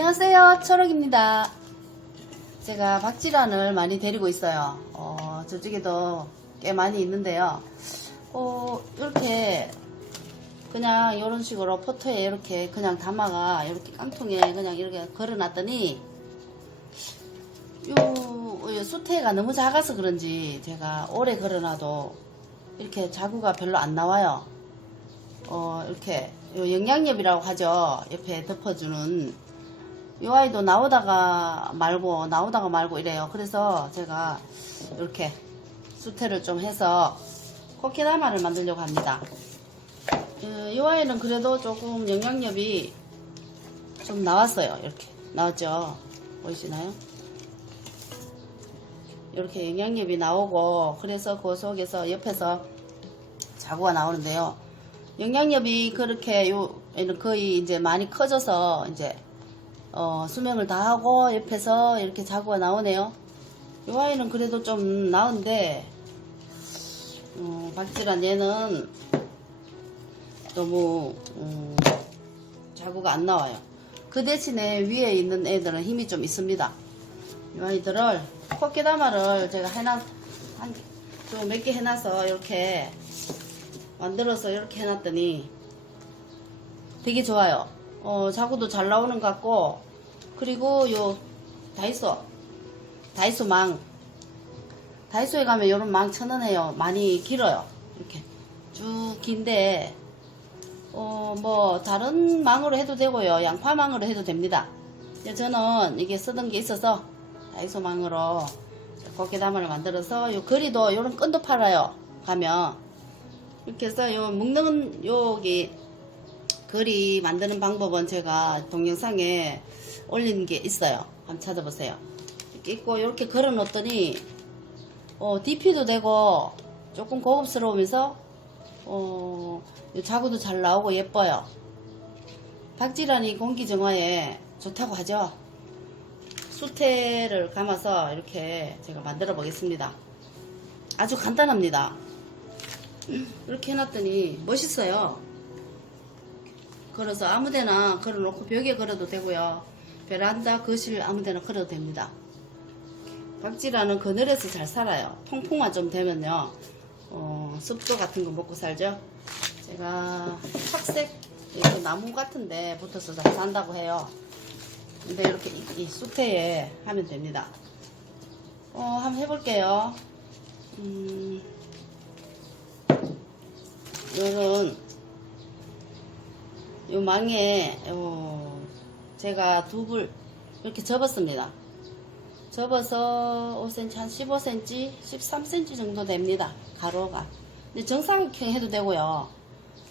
안녕하세요. 초록입니다. 제가 박지란을 많이 데리고 있어요. 어, 저쪽에도 꽤 많이 있는데요. 어, 이렇게 그냥 이런 식으로 포토에 이렇게 그냥 담아가 이렇게 깡통에 그냥 이렇게 걸어놨더니 요, 요 수태가 너무 작아서 그런지 제가 오래 걸어놔도 이렇게 자구가 별로 안 나와요. 어, 이렇게 요 영양엽이라고 하죠. 옆에 덮어주는 요 아이도 나오다가 말고 나오다가 말고 이래요. 그래서 제가 이렇게 수태를 좀 해서 코키다마를 만들려고 합니다. 어, 요 아이는 그래도 조금 영양엽이 좀 나왔어요. 이렇게 나왔죠. 보이시나요? 이렇게 영양엽이 나오고 그래서 그 속에서 옆에서 자구가 나오는데요. 영양엽이 그렇게 요 거의 이제 많이 커져서 이제 어, 수명을 다 하고 옆에서 이렇게 자구가 나오네요. 이 아이는 그래도 좀 나은데 어, 박지란 얘는 너무 음, 자구가 안 나와요. 그 대신에 위에 있는 애들은 힘이 좀 있습니다. 이 아이들을 코끼다마를 제가 해놨 한몇 개 해놔서 이렇게 만들어서 이렇게 해놨더니 되게 좋아요. 어, 자구도 잘 나오는 것 같고, 그리고 요 다이소, 다이소 망. 다이소에 가면 요런 망 천 원 해요. 많이 길어요. 이렇게 쭉 긴데, 어, 뭐, 다른 망으로 해도 되고요. 양파망으로 해도 됩니다. 저는 이게 쓰던 게 있어서 다이소 망으로 고개다마를 만들어서 요 거리도 요런 끈도 팔아요. 가면. 이렇게 해서 요 묶는 여기 거리 만드는 방법은 제가 동영상에 올린 게 있어요. 한번 찾아보세요. 이렇게 있고 이렇게 걸어 놓더니 어, DP도 되고 조금 고급스러우면서 어, 이 자구도 잘 나오고 예뻐요. 박지란이 공기 정화에 좋다고 하죠. 수태를 감아서 이렇게 제가 만들어 보겠습니다. 아주 간단합니다. 이렇게 해놨더니 멋있어요. 걸어서 아무데나 걸어놓고 벽에 걸어도 되고요. 베란다, 거실 아무데나 걸어도 됩니다. 박지라는 그늘에서 잘 살아요. 통풍만 좀 되면요. 어, 습도 같은 거 먹고 살죠. 제가 착색 나무 같은데 붙어서 잘 산다고 해요. 근데 이렇게 이, 이 수태에 하면 됩니다. 어, 한번 해볼게요. 음, 요런 요 망에 요 제가 두불 이렇게 접었습니다. 접어서 5cm 한 15cm, 13cm 정도 됩니다. 가로가. 근데 정사각형 해도 되고요.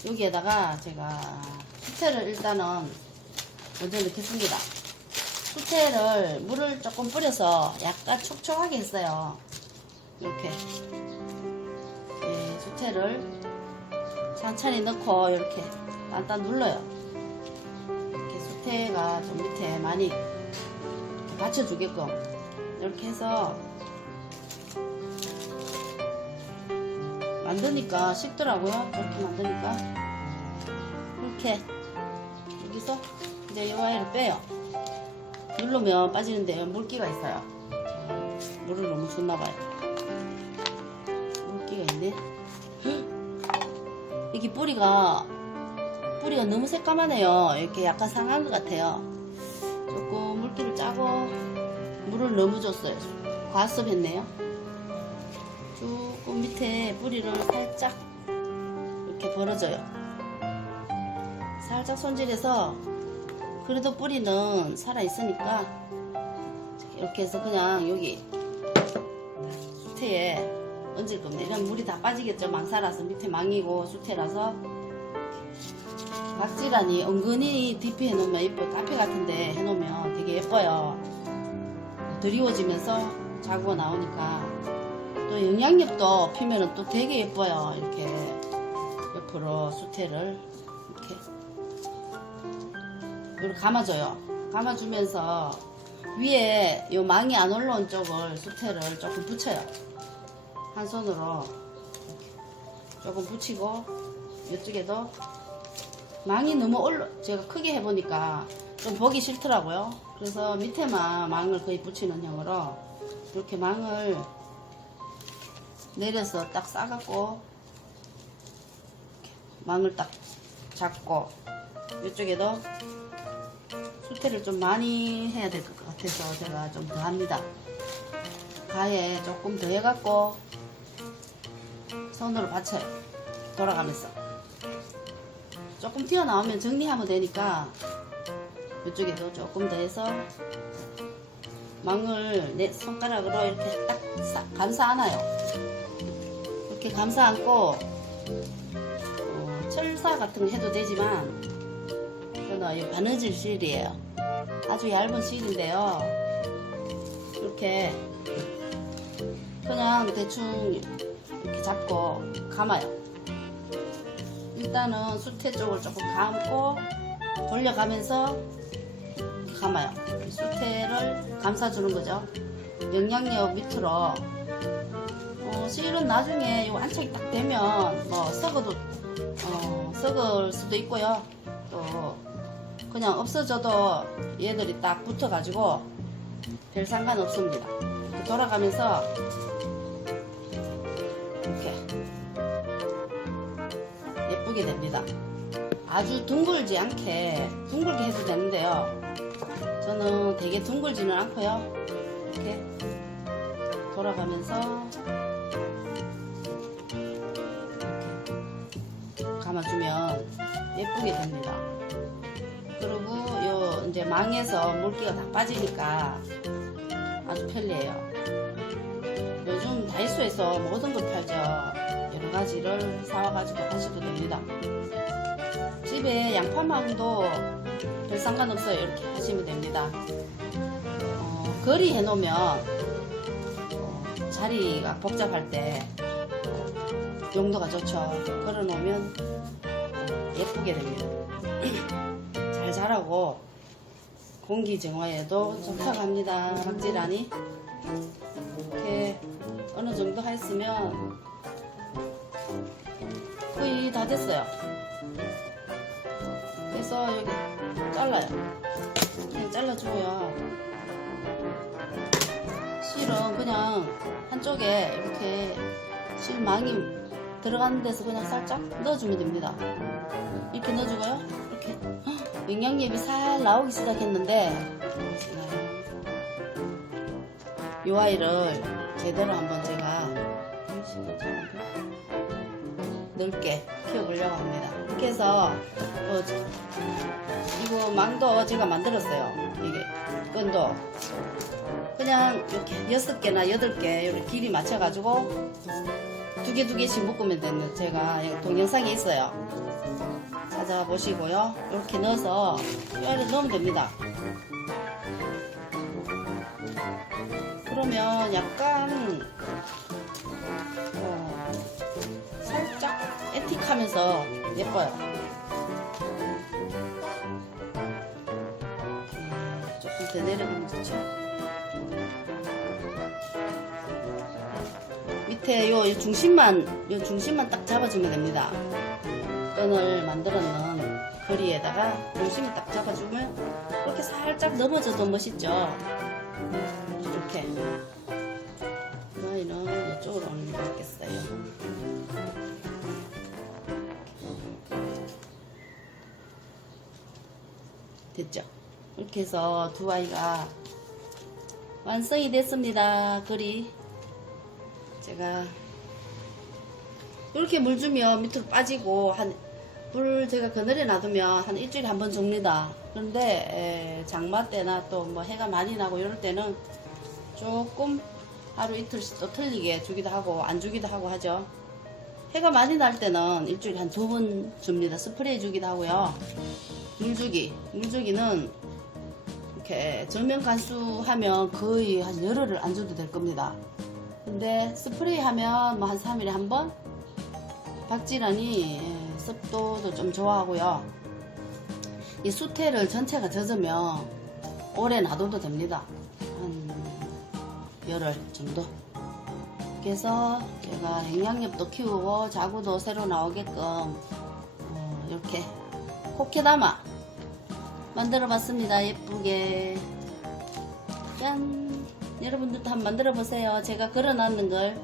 여기에다가 제가 수채를 일단은 먼저 넣겠습니다. 수채를 물을 조금 뿌려서 약간 촉촉하게 했어요. 이렇게 예, 수채를 천천히 넣고 이렇게 단단 눌러요. 이렇게 수태가 좀 밑에 많이 이렇게 받쳐주게끔 이렇게 해서 만드니까 쉽더라고요. 이렇게 만드니까 이렇게 여기서 이제 이 와이를 빼요. 누르면 빠지는데 물기가 있어요. 물을 너무 줬나봐요. 물기가 있네. 이게 뿌리가 뿌리가 너무 새까만해요. 이렇게 약간 상한 것 같아요. 조금 물기를 짜고 물을 너무 줬어요. 과습했네요. 조금 밑에 뿌리를 살짝 이렇게 벌어져요. 살짝 손질해서 그래도 뿌리는 살아 있으니까 이렇게 해서 그냥 여기 수태에 얹을 겁니다. 이런 물이 다 빠지겠죠. 망사라서 밑에 망이고 수태라서 박지란이 은근히 DP 해놓으면 예뻐요. 카페 같은데 해놓으면 되게 예뻐요. 드리워지면서 자구가 나오니까 또 영양력도 피면은 또 되게 예뻐요. 이렇게 옆으로 수태를 이렇게 이렇게 감아줘요. 감아주면서 위에 요 망이 안 올라온 쪽을 수태를 조금 붙여요. 한 손으로 조금 붙이고 이쪽에도 망이 너무 올라 제가 크게 해보니까 좀 보기 싫더라고요. 그래서 밑에만 망을 거의 붙이는 형으로 이렇게 망을 내려서 딱 싸갖고 망을 딱 잡고 이쪽에도 수태를 좀 많이 해야 될 것 같아서 제가 좀 더 합니다. 가에 조금 더 해갖고 손으로 받쳐요. 돌아가면서. 조금 튀어나오면 정리하면 되니까 이쪽에도 조금 더 해서 망을 내 손가락으로 이렇게 딱싹 감싸 안아요. 이렇게 감싸 안고 어, 철사 같은 거 해도 되지만 저는 이 바느질 실이에요. 아주 얇은 실인데요. 이렇게 그냥 대충 이렇게 잡고 감아요. 일단은 수태 쪽을 조금 감고 돌려가면서 감아요. 이 수태를 감싸주는 거죠. 영양력 밑으로 어, 실은 나중에 이 안착이 딱 되면 뭐 썩어도 어, 썩을 수도 있고요. 또 그냥 없어져도 얘들이 딱 붙어가지고 별 상관 없습니다. 이렇게 돌아가면서 예쁘게 됩니다. 아주 둥글지 않게 둥글게 해도 되는데요. 저는 되게 둥글지는 않고요. 이렇게 돌아가면서 이렇게 감아주면 예쁘게 됩니다. 그리고 요 이제 망에서 물기가 다 빠지니까 아주 편리해요. 요즘 다이소에서 모든 걸 팔죠. 여러 가지를 사와가지고 하셔도 됩니다. 집에 양파망도 별 상관없어요. 이렇게 하시면 됩니다. 어, 거리 해놓으면 어, 자리가 복잡할 때 용도가 좋죠. 걸어놓으면 어, 예쁘게 됩니다. 잘 자라고 공기 정화에도 좋다고 합니다. 박지란이 이렇게 어느 정도 했으면 거의 다 됐어요. 그래서 여기 잘라요. 그냥 잘라주고요. 실은 그냥 한쪽에 이렇게 실망이 들어가는 데서 그냥 살짝 넣어주면 됩니다. 이렇게 넣어주고요. 이렇게 헉, 영양력이 살 나오기 시작했는데 이 아이를 제대로 한번 제가 넓게 키워보려고 합니다. 이렇게 해서 어, 이거 망도 제가 만들었어요. 이게 끈도 그냥 이렇게 여섯 개나 여덟 개 이렇게 길이 맞춰가지고 두 개 두 개씩 묶으면 되는 제가 동영상이 있어요. 찾아보시고요. 이렇게 넣어서 뼈를 넣으면 됩니다. 그러면 약간 에틱하면서 예뻐요. 이렇게 조금 더 내려가면 좋죠. 밑에 요 중심만 요 중심만 딱 잡아주면 됩니다. 끈을 만들어 놓은 거리에다가 중심을 딱 잡아주면 이렇게 살짝 넘어져도 멋있죠. 이렇게 이쪽 됐죠? 이렇게 해서 두 아이가 완성이 됐습니다. 글이 제가 이렇게 물 주면 밑으로 빠지고 한 물 제가 그늘에 놔두면 한 일주일에 한 번 줍니다. 그런데 에, 장마 때나 또 뭐 해가 많이 나고 이럴 때는 조금 하루 이틀씩 또 틀리게 주기도 하고 안 주기도 하고 하죠. 해가 많이 날 때는 일주일에 한 두 번 줍니다. 스프레이 주기도 하고요. 물주기, 물주기는 이렇게 전면 간수하면 거의 한 열흘을 안 줘도 될 겁니다. 근데 스프레이 하면 뭐 한 3일에 한 번? 박지란이 예, 습도도 좀 좋아하고요. 이 수태를 전체가 젖으면 오래 놔둬도 됩니다. 한 열흘 정도. 그래서 제가 영양력도 키우고 자구도 새로 나오게끔 어, 이렇게 코케다마 만들어 봤습니다. 예쁘게. 짠! 여러분들도 한번 만들어 보세요. 제가 걸어 놨는 걸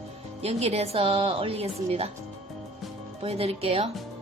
연결해서 올리겠습니다. 보여드릴게요.